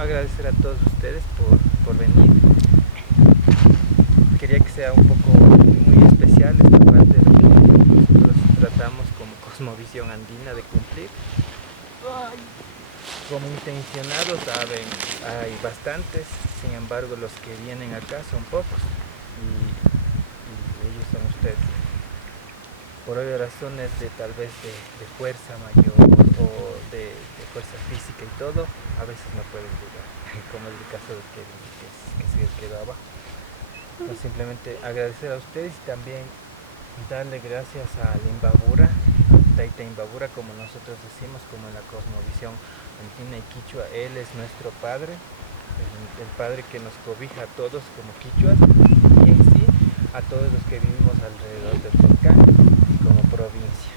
agradecer a todos ustedes por venir. Quería que sea un poco muy especial esta parte de lo que nosotros tratamos como Cosmovisión Andina de cumplir. Como intencionados hay bastantes, sin embargo los que vienen acá son pocos y ellos son ustedes. Por obvias razones tal vez de fuerza mayor o de fuerza física y todo, a veces no pueden llegar, como es el caso de Kevin, que se quedó abajo. Entonces simplemente agradecer a ustedes y también darle gracias a Imbabura, Taita Imbabura, como nosotros decimos, como en la cosmovisión andina y quichua. Él es nuestro padre, el padre que nos cobija a todos como quichuas y en sí a todos los que vivimos alrededor del volcán como provincia.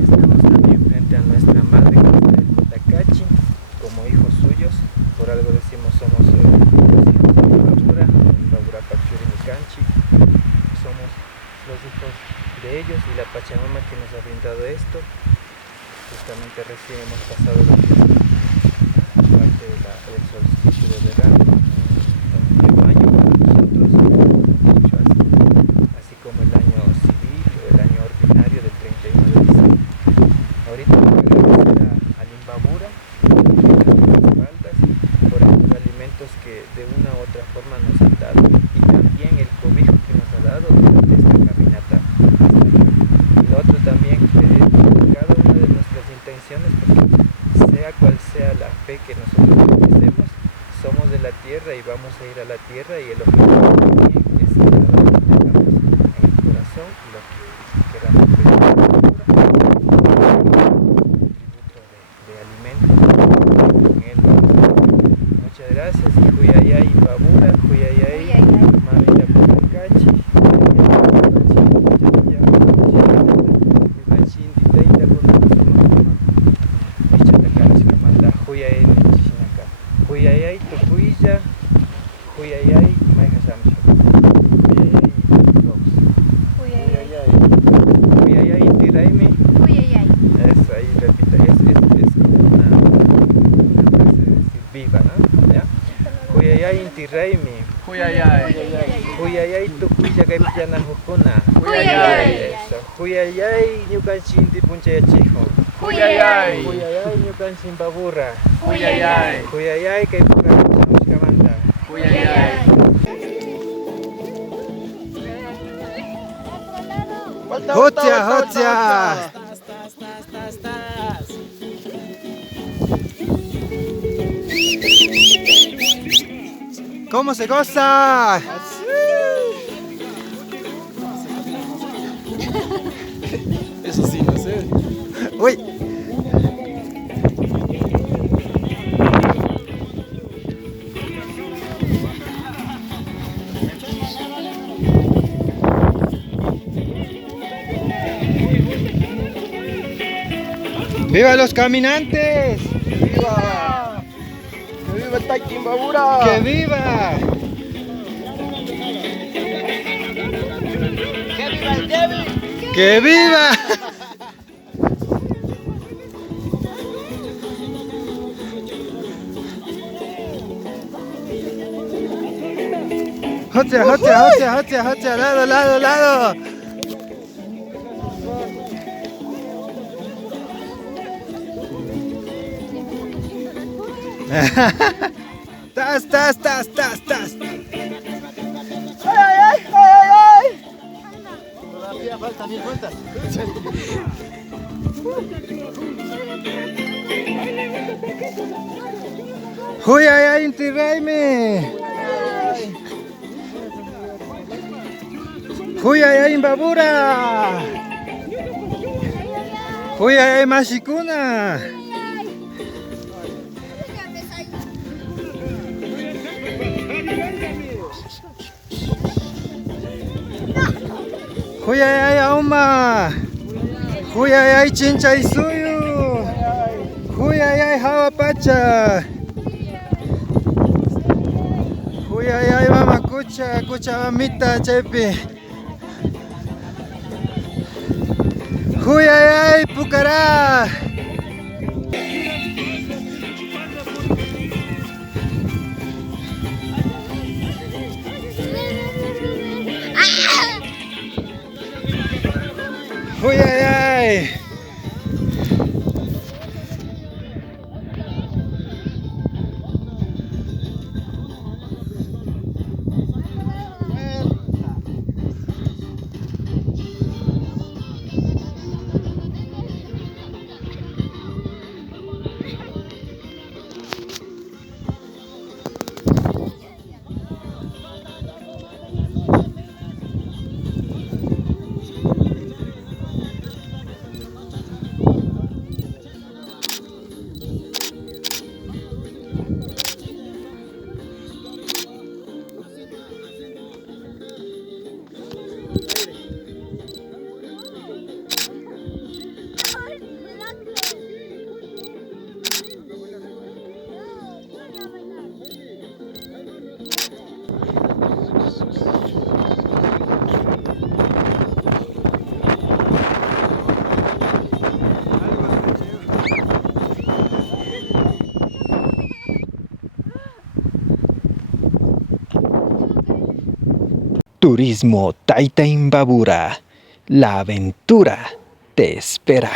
Estamos también frente a nuestra madre, del Cotacachi, como hijos suyos. Por algo decimos somos los hijos de Imbabura, Imbabura Pachuri Micanchi. Somos los hijos de ellos y la Pachamama que nos ha brindado esto. Justamente recién hemos pasado lo que es la parte del solsticio de verano en mayo para nosotros, así como el año civil o el año ordinario del 31 de diciembre. Ahorita voy a agradecer a Imbabura por las espaldas, por estos alimentos que de una u otra forma nos han dado y también el cobijo que nos ha dado durante esta caminata hasta aquí. Y lo otro también, pedir cada una de nuestras intenciones, porque sea cual sea la fe que nosotros profesemos, somos de la tierra y vamos a ir a la tierra, y el objetivo también es que cada uno tengamos en el corazón lo que queramos pedir a la cultura, tributo de alimentos, con él vamos a ir. Muchas gracias y Huyayay Imbabura, Huyayay Mamita Cotacachi, Huyayay Tucuilla, Huyayay Maiga Samsho, Huyayay Dogs, Huyayay Tiraimi, eso ahí repita, es como una frase de decir viva, ¿no? ¿Ya? Huyayay Tiraimi, Huyayay Tucuilla Gaipillana Jukuna, eso, Huyayay Ñukanchik Punchayachijo, Huyayay Ñukanchik Imbabura, Huyayay Kaipura Muskamanta, Jotia. ¿Cómo se goza? Eso sí, no sé. Uy. ¡Viva los caminantes! ¡Viva! ¡Que viva el Taita Imbabura! ¡Que viva! ¡Que viva el Kevin! ¡Que viva! Jotia, lado. Tas. ¡Ay! Todavía faltan 10 vueltas. Huyayay Tiraimi, Huyayay Imbabura, Huyayay Mashikuna. Huyayay Auma, Huyayay Chinchay Suyu, Huyayay Hawapacha, Huyayay Mama Kucha Mamita Chepi, Huyayay Pucará. Turismo Taita Imbabura. La aventura te espera.